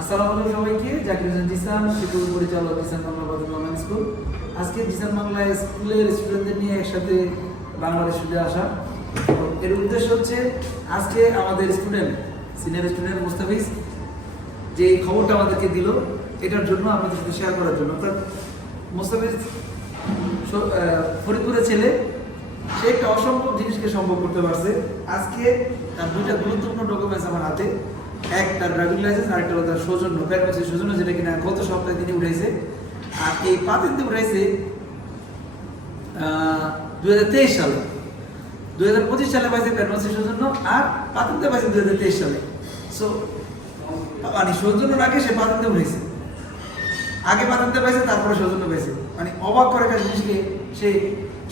আসসালামু আলাইকুম সবাইকে, জাকির হোসেন জিসান শিক্ষক পরিচালক জিসান বাংলা স্কুল। আজকে জিসান বাংলা স্কুলের স্টুডেন্টদের নিয়ে একসাথে স্টুডে আসা। এর উদ্দেশ্য হচ্ছে, আজকে আমাদের স্টুডেন্ট সিনিয়র স্টুডেন্ট মুস্তাফিজ যে খবরটা আমাদেরকে দিল, এটার জন্য আপনাদের সাথে শেয়ার করার জন্য। অর্থাৎ মুস্তাফিজ ফরিদপুরের ছেলে, সে একটা অসম্ভব জিনিসকে সম্ভব করতে পারছে। আজকে তার দুইটা গুরুত্বপূর্ণ ডকুমেন্টস আমার হাতে। এক তার ড্রাইভিং লাইসেন্স আর একটা তার সৌজন্য সৌজন্য, যেটা কিনা গত সপ্তাহে তিনি উঠাইছে আর এই পাতিতে উঠাইছে দুই হাজার তেইশ সালে। দুই হাজার পঁচিশ সালে পাইছে সৌজন্য, আর পাতিতে পাইছে দুই হাজার তেইশ সালে। সো মানে সৌজন্য রাখে, সে পাতিতে উঠেছে আগে পাঠাতে পাইছে, তারপরে সৌজন্য পাইছে। মানে অবাক করে একটা জিনিসকে সে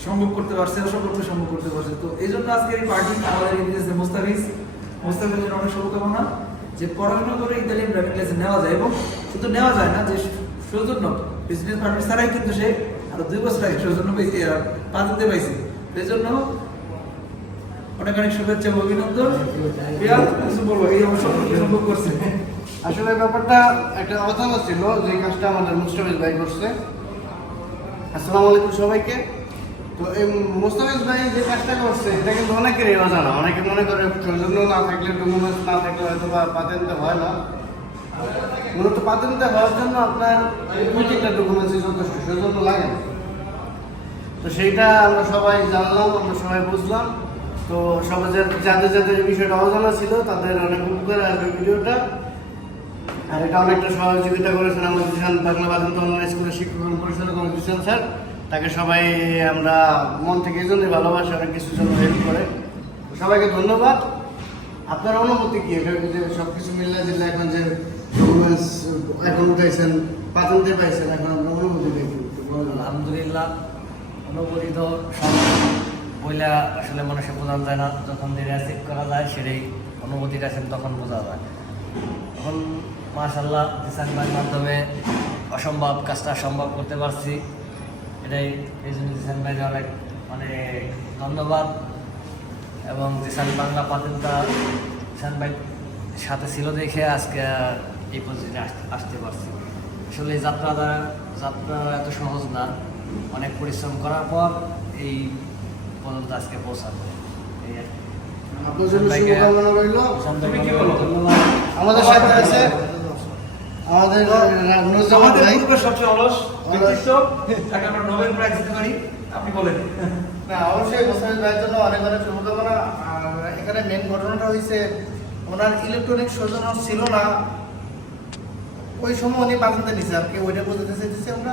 সম্ভব করতে পারছে, অসম্ভবকে সম্ভব করতে পারছে। তো এই জন্য আজকের এই পার্টি আমাদের মোস্তাফিজ। মোস্তাফিজের অনেক শুভকামনা। যে পড়াশোনা করে ইতালিয়ান ড্রাইভিং লাইসেন্স নেওয়া যায় এবং শুধু নেওয়া যায় না, যে সৌজন্য বিজনেস পার্টনার ছাড়াই কিন্তু সে আরও দুই বছর আগে সৌজন্য পেয়েছে পাঠাতে পাইছে। এই জন্য অনেক অনেক শুভেচ্ছা অভিনন্দন। কিছু বলব এই সম্পর্কে সম্ভব করছে। আসলে ব্যাপারটা একটা অজানা ছিল যে কাজটা আমাদের মুস্তাফিজ ভাই করছে। আসসালামু আলাইকুম সবাইকে। তো এই মুস্তাফিজ ভাই যে কাজটা করছে, এটা কিন্তু অনেকেরই অজানা। অনেকে মনে করে সৌজন্য না থাকলে ডকুমেন্টস না থাকলে হয়তো বা পাতেন্তে হয় না। মূলত পাতেন্তে হওয়ার জন্য আপনার প্রত্যেকটা ডকুমেন্টসই যথেষ্ট, সৌজন্য লাগে তো সেইটা আমরা সবাই জানলাম, আমরা সবাই বুঝলাম। তো সবাই যাদের যাদের এই বিষয়টা অজানা ছিল, তাদের অনেক উপকার আসবে ভিডিওটা। আর এটা অনেকটা সহযোগিতা করেছেন আমাদের বাংলা বাদন্ত অনলাইন স্কুলের শিক্ষক এবং পরিচালক স্যার। তাকে সবাই আমরা মন থেকে এই জন্যই ভালোবাসি, অনেক কিছু জন্য হেল্প করে। সবাইকে ধন্যবাদ। আপনার অনুমতি কি? যে সব কিছু মিললে দিলে এখন যে ডকুমেন্টস এখন উঠাইছেন পাতনতে পাইছেন, এখন আপনার অনুভূতি দেখি আলহামদুলিল্লাহ অনুমোদিত বইলা আসলে মানুষে বোঝানো যায় না, যখন রিয়াসিভ করা যায়, সেটাই অনুমতিটা আসেন তখন বোঝা যায়। এখন মাশাল্লাহ ভাইয়ের মাধ্যমে অসম্ভব কাজটা সম্ভব করতে পারছি। এটাই এই জন্য দিশান ভাইকে অনেক মানে ধন্যবাদ। এবং দিশান বাংলা পাতেনটা দিশান ভাই সাথে ছিল দেখে আজকে এই পজিশনে আসতে আসতে পারছি। আসলে এই যাত্রা দ্বারা যাত্রা এত সহজ না। অনেক পরিশ্রম করার পর এই পর্যন্ত আজকে পৌঁছানো এই আর কি। আপনার জন্য শুভকামনা রইল। আমাদের সাথে আছে আমাদের আমাদের সবচেয়ে অলস। ব্যক্তিত্ব তাকে আমরা নোবেল প্রাইজ দিতে পারি আপনি বলেন। না অবশ্যই ভাইয়ের জন্য অনেক অনেক শুভকামনা। আর এখানে মেন ঘটনাটা হয়েছে ওনার ইলেকট্রনিক সৌজন্য ছিল না। ওই সময় উনি পাঠানটা নিছে আর কি ওইটা বোঝাতে চাইতেছি আমরা।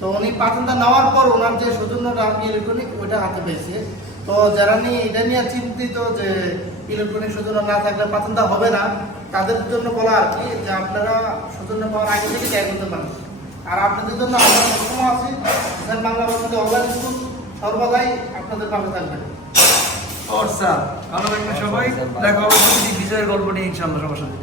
তো উনি পাঠানটা নেওয়ার পর ওনার যে সৌজন্যটা আপনি ইলেকট্রনিক ওইটা হাতে পেয়েছে। তো যারা নিয়ে এটা নিয়ে চিন্তিত যে ইলেকট্রনিক সৌজন্য না থাকলে পাঠানটা হবে না তাদের জন্য বলা আর কি যে আপনারা সৌজন্য পাওয়ার আগে থেকে ট্যাগ করতে পারেন। আর আপনাদের জন্য আমরা সবসময় আছি বাংলা ভাষাতে অনলাইন স্কুল সর্বদাই আপনাদের পাশে থাকবেন ওর স্যার ভালো থাকবেন সবাই। দেখা হবে বিজয়ের গল্প নিয়ে ইনশাআল্লাহ সবার সাথে।